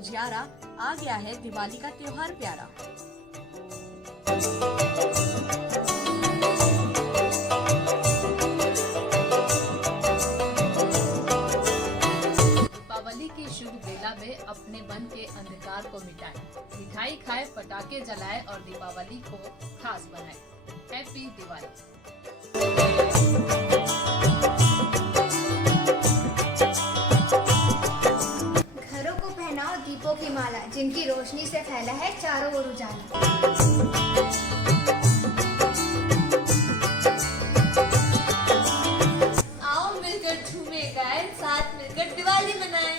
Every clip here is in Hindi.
उजियारा, आ गया है दिवाली का त्योहार प्यारा। दीपावली की शुभ बेला में अपने मन के अंधकार को मिटाएं, मिठाई खाए, पटाखे जलाए और दीपावली को खास बनाए। हैप्पी दिवाली। घरों को पहनाओ दीपों की माला, जिनकी रोशनी से फैला है चारों ओर उजाला। आओ मिलकर झूमें गाएं, साथ मिलकर दिवाली मनाएं।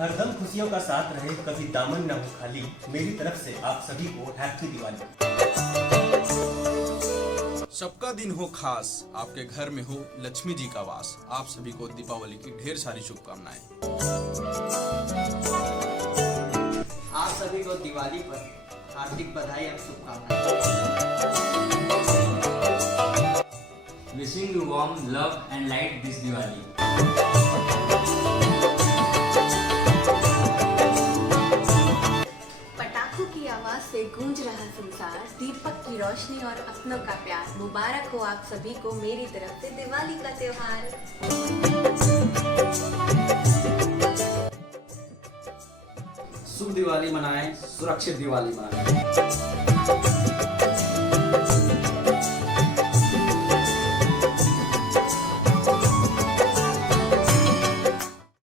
हरदम खुशियों का साथ रहे, कभी दामन न हो खाली। मेरी तरफ से आप सभी को हैप्पी दिवाली। सबका दिन हो खास, आपके घर में हो लक्ष्मी जी का वास। आप सभी को दीपावली की ढेर सारी शुभकामनाएं। आप सभी को दिवाली पर हार्दिक बधाई और शुभकामनाएं। Wishing you warm love and light this Diwali. पटाखों की आवाज से गूंज रहा संसार, दीपक की रोशनी और अपनों का प्यार। मुबारक हो आप सभी को मेरी तरफ से दिवाली का त्योहार। शुभ दिवाली मनाएं, सुरक्षित दिवाली मनाएं।